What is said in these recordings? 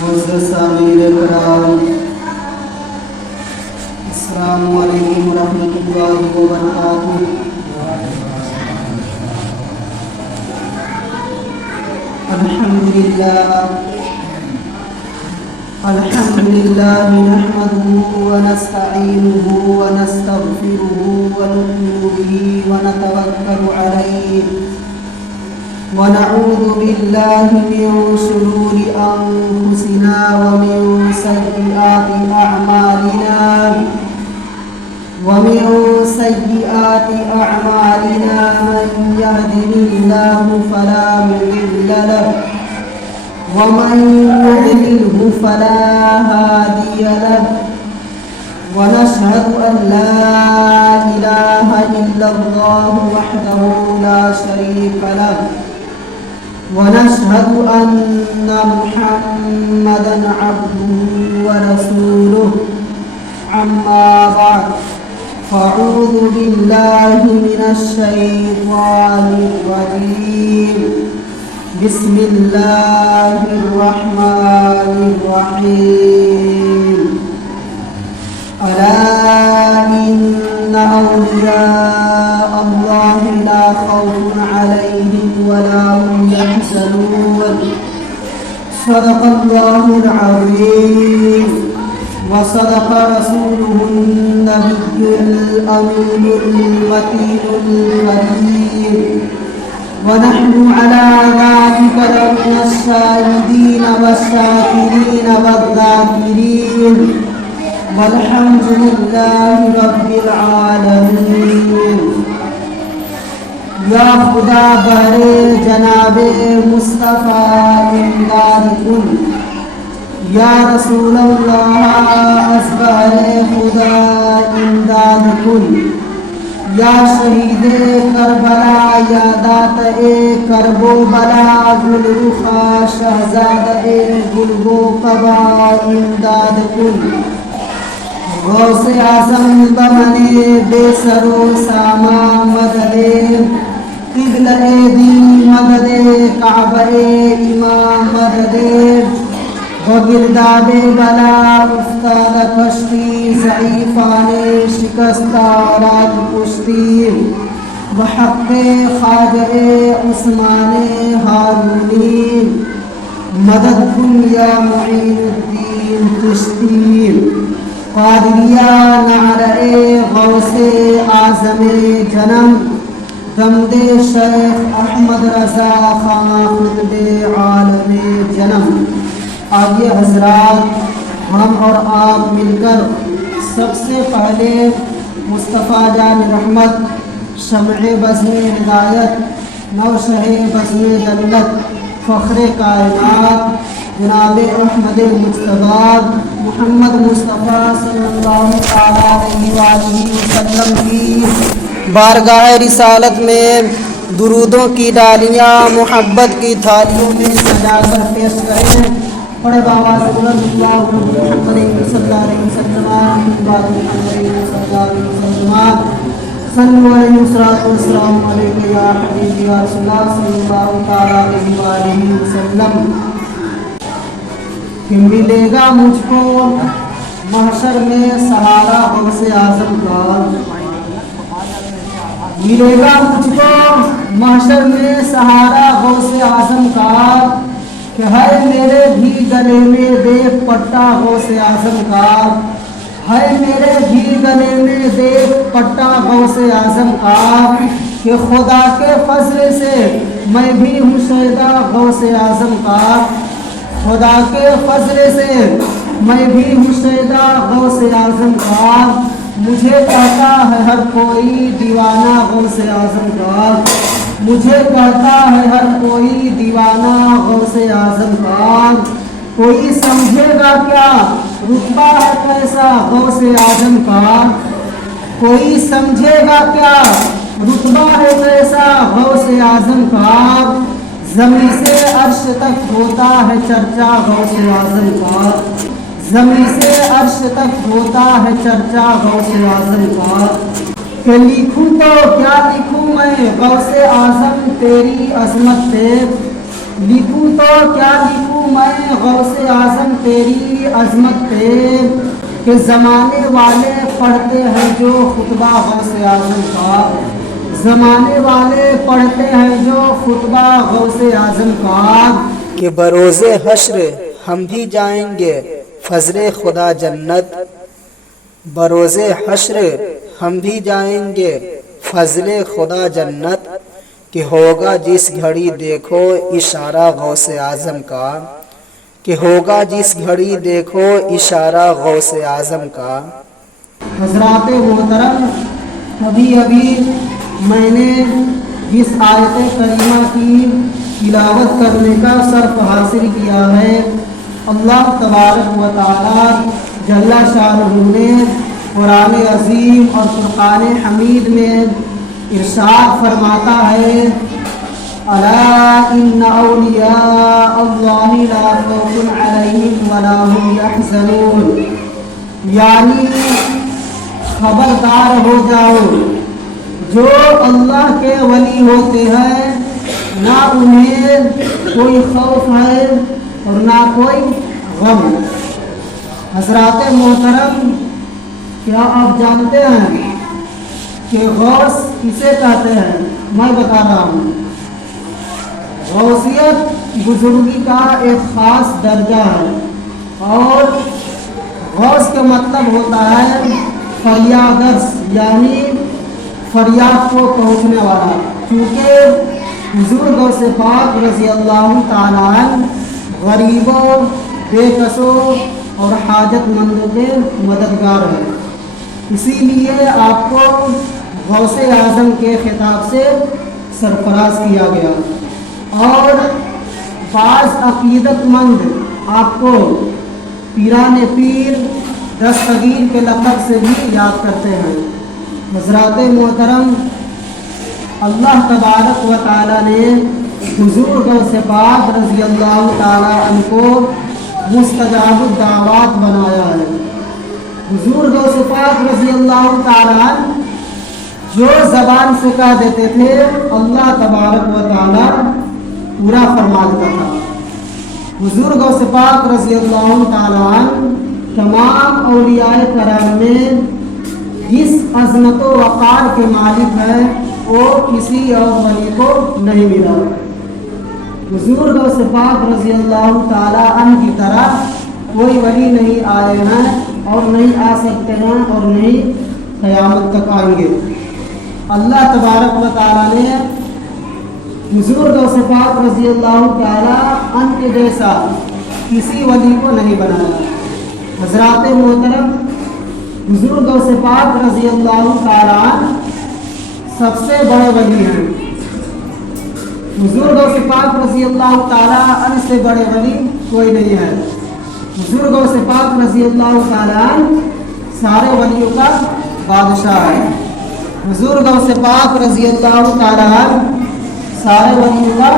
معزز سامعین کرام، السلام علیکم ورحمۃ اللہ وبرکاتہ۔ الحمد للہ نحمده ونستعینه ونستغفره ونؤمن به ونتوکل علیہ ونعوذ باللہ من شرور انفسنا ومن سیئات اعمالنا من يهده الله فلا مضل له ومن يضلله فلا هادي له ونشهد أن لا إله إلا الله وحده لا شريك له ونشهد أن محمدا عبده ورسوله أما بعد فأعوذ بالله من الشيطان الرجيم بسم الله الرحمن الرحيم ألا إن أولياء الله لا خوف عليهم ولا هم يحزنون صدق الله العظيم وصدق رسوله النبي الأمين المتين الخبير ونحن على ذلك لمن الشاهدين والشاكرين والذاكرين والحمد لله رب العالمين۔ یا خدا بر جناب مصطفیٰ امداد کن، یا رسول اللہ از بر خدا امداد کن، یا شہید کربلا یا داتع کرب و بلا گل رخا شہزادہ گل و قبا امداد کن، غوث اعظم بمن بے سر و سامان مدد قبلہ دین مدد کعبہ امام مدد وگرداب بلا افتاد کشتی ضعیفان شکستہ رات کشتی بحق خواجہ عثمان ہارونی مدد کن یا معین الدین چشتی، قادریہ نعرہ غوث اعظم جنم دمد شیخ احمد رضا خاں قطب عالم جنم۔ آئیے حضرات، ہم اور آپ مل کر سب سے پہلے مصطفیٰ جان رحمت، شمع بزم ہدایت، نوشہ بزم جنت، فخر کائنات جناب احمد مجتبیٰ محمد مصطفیٰ صلی اللہ علیہ وآلہ وسلم کی بارگاہ رسالت میں درودوں کی ڈالیاں محبت کی تھالیوں میں سجا کر پیش کریں۔ پڑھے بابا صلی اللہ علیہ وسلم صلو علیہ السلام علیکم یا حبیب یا رسول اللہ صلی اللہ علیہ وآلہ وسلم۔ کہ ملے گا مجھ کو محشر میں سہارا غوث اعظم کا، ملے گا مجھ کو محشر میں سہارا غوث اعظم کا، کہ ہے میرے بھی گلے میں دیکھ پٹا غوث اعظم کا، ہے میرے بھی گلے میں دیکھ پٹا غوث اعظم کا، کہ خدا کے فضل سے میں بھی ہوں شہدا غوث اعظم کا، خدا کے فضل سے میں بھی ہوں شہدا غوث اعظم کا، مجھے کہتا ہے ہر کوئی دیوانہ غوث اعظم کا، مجھے کہتا ہے ہر کوئی دیوانہ غوث اعظم کا، کوئی سمجھے گا کیا رتبہ ہے کیسا غوث اعظم کا، کوئی سمجھے گا کیا رتبہ ہے کیسا غوث اعظم کا، زمین سے عرش تک ہوتا ہے چرچا غوث اعظم کا، زمین سے عرش تک ہوتا ہے چرچا غوث اعظم کا، کہ لکھوں تو کیا لکھوں میں غوث اعظم تیری عظمت پہ، لکھوں تو کیا لکھوں میں غوث اعظم تیری عظمت پہ کہ زمانے والے پڑھتے ہیں جو خطبہ غوث اعظم کا، زمانے والے پڑھتے ہیں جو خطبہ غوث اعظم کا کہ بروز حشر ہم بھی جائیں گے فضل خدا جنت، بروز حشر ہم بھی جائیں گے فضل خدا جنت، کہ ہوگا جس گھڑی دیکھو اشارہ غوث اعظم کا، کہ ہوگا جس گھڑی دیکھو اشارہ غوث اعظم کا۔ حضرات محترم، ابھی میں نے جس آیت کریمہ کی تلاوت کرنے کا شرف حاصل کیا ہے، اللہ تبارک و تعالی جل شانہ نے قرآن عظیم اور فرقان حمید میں ارشاد فرماتا ہے، الا ان اولیاء اللہ لا خوف علیہم ولا هم یحزنون، یعنی خبردار ہو جاؤ، جو اللہ کے ولی ہوتے ہیں نہ انہیں کوئی خوف ہے اور نہ کوئی غم۔ حضرات محترم، کیا آپ جانتے ہیں کہ غوث کسے کہتے ہیں؟ میں بتا رہا ہوں۔ غوثیت بزرگی کا ایک خاص درجہ ہے، اور غوث کا مطلب ہوتا ہے فریادرس، یعنی فریاد کو پہنچنے والا، کیونکہ حضور غوث پاک رضی اللہ تعالیٰ عنہ غریبوں، بے کسوں اور حاجت مندوں کے مددگار ہیں، اسی لیے آپ کو غوث اعظم کے خطاب سے سرفراز کیا گیا۔ اور بعض عقیدت مند آپ کو پیران پیر دستگیر کے لقب سے بھی یاد کرتے ہیں۔ حضرات محترم، اللہ تبارک و تعالی نے حضور غوث پاک رضی اللہ تعالی عنہ کو مستجاب الدعوات بنایا ہے۔ حضور غوث پاک رضی اللہ تعالی عنہ جو زبان سے کہہ دیتے تھے، اللہ تبارک و تعالی پورا فرما دیتا تھا۔ حضور غوث پاک رضی اللہ تعالی عنہ تمام اولیاء کرام میں جس عظمت و وقار کے مالک ہے وہ کسی اور ولی کو نہیں ملا۔ حضور غوث پاک رضی اللہ تعالی عنہ کی طرح کوئی ولی نہیں آئے ہیں اور نہیں آ سکتے ہیں اور نہیں قیامت تک آئیں گے۔ اللہ تبارک و تعالی نے حضور غوث پاک رضی اللہ تعالی عنہ کے جیسا کسی ولی کو نہیں بنایا۔ حضرات محترم، حضور غوث پاک رضی اللہ تعالی عنہ سب سے بڑے ولی ہیں۔ حضور غوث پاک رضی اللہ تعالی عنہ سے بڑے ولی کوئی نہیں ہے۔ حضور غوث پاک رضی اللہ تعالی عنہ سارے ولیوں کا بادشاہ ہے۔ حضور غوث پاک رضی اللہ تعالی عنہ سارے ولیوں کا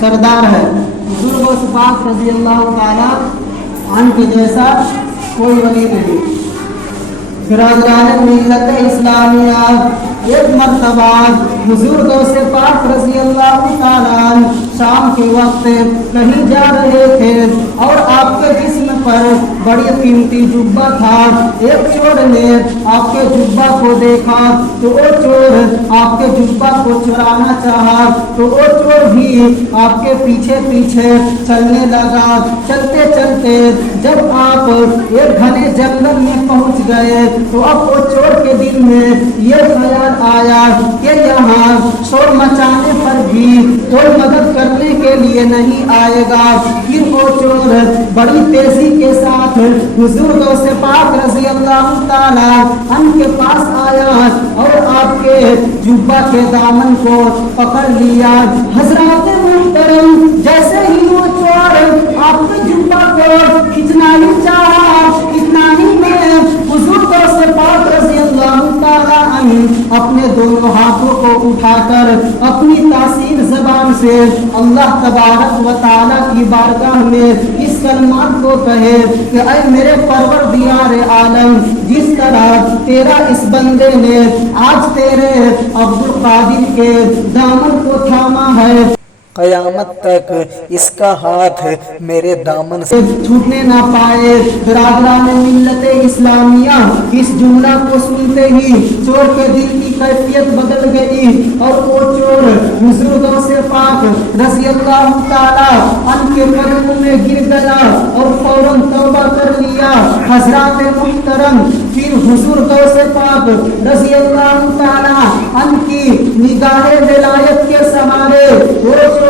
سردار ہے۔ حضور غوث پاک رضی اللہ تعالی عنہ کے جیسا کوئی ولی نہیں۔ برادران ملت اسلامیہ، ایک مرتبہ حضور غوث پاک رضی اللہ تعالیٰ عنہ شام کے وقت کہیں جا رہے تھے اور آپ کے جسم پر بڑی قیمتی جبہ تھا۔ ایک چور نے آپ کے جبہ کو دیکھا تو وہ چور آپ کے جبہ کو چرانا چاہا تو وہ چور بھی آپ کے پیچھے پیچھے چلنے لگا۔ چلتے چلتے جب آپ ایک گھنے جنگل میں پہنچ گئے تو اب وہ چور کے دل میں یہ خیال آیا کہ یہاں شور مچانے پر بھی کوئی مدد کرنے کے لیے نہیں آئے گا۔ پھر وہ چور بڑی تیزی کے ساتھ حضور غوث پاک رضی اللہ تعالیٰ عنہ کے پاس آیا اور آپ کے جبہ کے دامن کو پکڑ لیا۔ حضرات محترم، جیسے ہی وہ چور آپ کے جبہ کو کھینچنا ہی چاہا، اتنا ہی میں حضور غوث پاک رضی اللہ تعالیٰ عنہ اپنے دونوں ہاتھوں کو اٹھا کر اپنی تاثیر زبان سے اللہ تبارک و تعالیٰ کی بارگاہ میں اس کلمات کو کہے کہ اے میرے پروردگار عالم، جس طرح تیرا اس بندے نے آج تیرے عبد القادر کے دامن کو تھاما ہے، قیامت تک اس کا ہاتھ میرے دامن سے چھوٹنے نہ پائے۔ برادران ملت اسلامیہ، اس جملہ کو سنتے ہی چور کے دل کی کیفیت بدل گئی اور وہ چور حضور غوث پاک رضی اللہ تعالی عنہ کے قدموں میں گر گیا اور فوراً توبہ کر لیا۔ حضرات محترم، پھر حضور غوث پاک رضی اللہ تعالی عنہ کی نگاہ ولایت کے سہارے وہ چور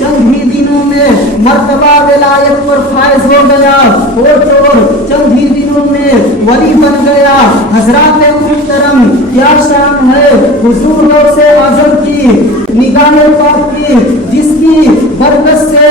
چند ہی دنوں میں مرتبہ ولایت پر فائز ہو گیا۔ وہ چور چند ہی دنوں میں ولی بن گیا۔ حضرات محترم، کیا شان ہے حضور غوث اعظم کی نگاہ پاک کی، جس کی برکت سے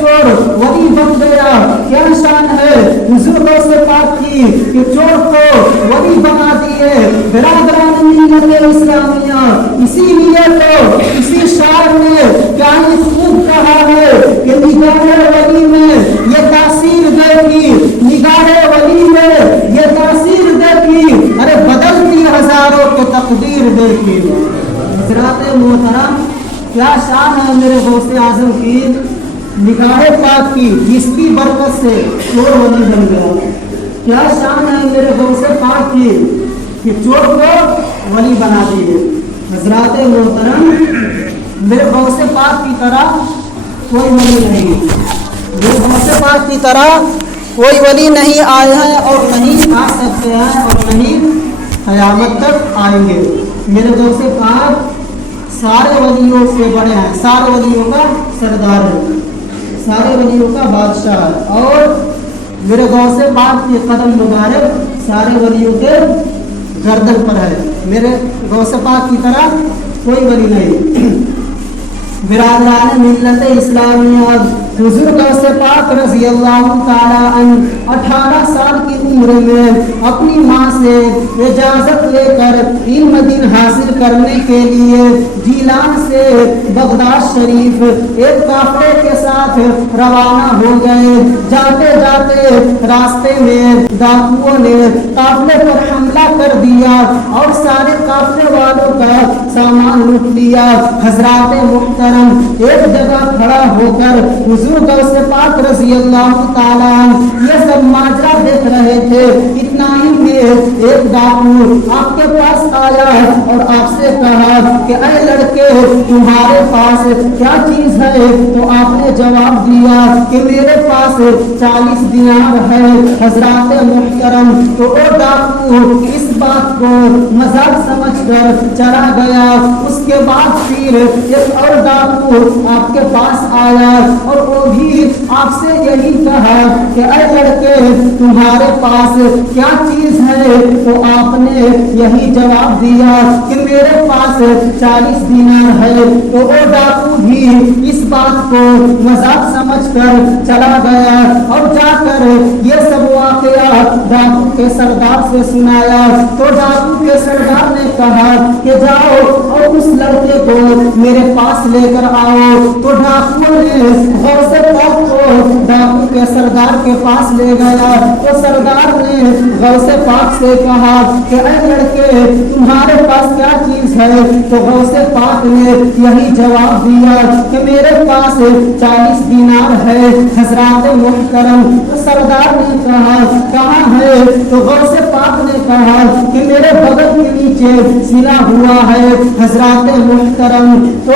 چور ولی بن گیا۔ کیا شان ہے حضور غوث پاک کی کہ چور کو ولی بنا دیے۔ برادران ملت اسلامیہ، اسی لیے تو اسی شاعر نے کیا ہی خوب کہا ہے کہ نگاہ ولی میں یہ تاثیر دیکھی، نگاہ ولی میں یہ تاثیر دیکھی، ارے بدلتی ہزاروں کو تقدیر دیکھی۔ حضرات محترم، کیا شان ہے میرے غوث اعظم کی نگاہ پاک کی، جس کی برکت سے چور ولی بن گیا۔ کیا شان ہے میرے غوث پاک کی کہ چور کو ولی بنا دیے۔ حضرات محترم، میرے غوث پاک کی طرح کوئی ولی نہیں، میرے غوث پاک کی طرح کوئی ولی نہیں آئے ہیں اور نہیں آ سکتے ہیں اور نہیں قیامت تک آئیں گے۔ میرے غوث پاک سارے ولیوں سے بڑے ہیں، سارے ولیوں کا سردار ہے، سارے ولیوں کا بادشاہ ہے، اور میرے غوث پاک کے قدم مبارک سارے ولیوں کے گردن پر ہے۔ میرے غوث پاک کی طرح کوئی ولی نہیں۔ برادران ملت اسلامیہ، حضور غوث پاک رضی اللہ تعالی عنہ 18 سال کی عمر میں اپنی ماں سے اجازت لے کر علم دین حاصل کرنے کے لیے جیلان سے بغداد شریف ایک قافلے کے ساتھ روانہ ہو گئے۔ جاتے جاتے راستے میں ڈاکوؤں نے قافلے پر حملہ کر دیا اور سارے قافلے والوں کا سامان لوٹ لیا۔ حضرات محترم، ایک جگہ کھڑا ہو کر حضور غوث پاک رضی اللہ تعالیٰ یہ سب ماجرا دیکھ رہے تھے۔ اتنا ہی میں ایک ڈاکو آپ کے پاس آیا اور آپ سے کہا کہ اے لڑکے، تمہارے پاس کیا چیز ہے؟ تو آپ نے جواب دیا کہ میرے پاس 40 دینار ہے۔ حضرات محترم، تو وہ ڈاکو اس بات کو مذاق سمجھ کر چلا گیا۔ اس کے بعد پھر ایک اور ڈاکو آپ کے پاس آیا اور وہ بھی آپ سے یہی کہا کہ اے لڑکے، تمہارے پاس کیا چیز ہے؟ تو آپ نے یہی جواب دیا کہ میرے پاس 40 دینار ہے۔ تو وہ ڈاکو بھی اس بات کو مذاق سمجھ کر چلا گیا اور جا کر یہ سب واقعہ ڈاکو کے سردار سے سنایا۔ تو ڈاکو کے سردار نے کہا کہ جاؤ اور اس لڑکے کو میرے پاس لے کر آؤ۔ تو ڈاکو نے غوث پاک کو ڈاکو کے سردار کے پاس لے گیا۔ تو سردار نے غوث پاک سے کہا کہ اے لڑکے، تمہارے پاس کیا چیز ہے؟ تو غوث پاک نے یہی جواب دیا کہ میرے پاس 40 دینار ہے۔ حضرات محترم، تو سردار نے کہا کہاں ہے؟ تو غوث پاک نے کہا کہ میرے بغل کے نیچے سلا ہوا ہے۔ حضرات محترم، تو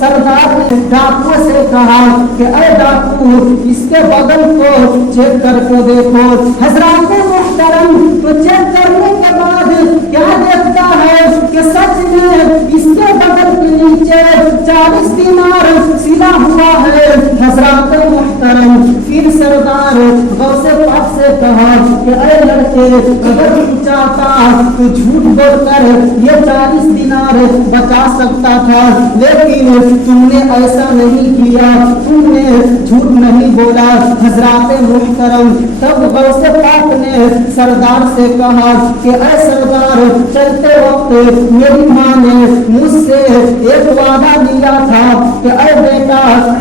سردار نے ڈاکو سے کہا کہ اے ڈاکو، اس کے بغل کو چیک کر کے دیکھو۔ حضرات محترم، تو چیک کرنے کے بعد کیا دیکھتا ہے کہ سچ میں اس کے بغل کے نیچے 40 دینار سلا ہوا ہے۔ حضرات محترم، پھر سردار غوث پاک سے کہا کہ اے لڑکے، اگر تم چاہتا تو جھوٹ بول کر یہ 40 دینار بچا سکتا تھا، لیکن تم نے ایسا نہیں کیا، تم نے جھوٹ نہیں بولا۔ حضرات محترم، تب غوث پاک نے سردار سے کہا کہ اے سردار، چلتے وقت میری ماں نے مجھ سے ایک وعدہ لیا تھا کہ اے بیٹا،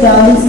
40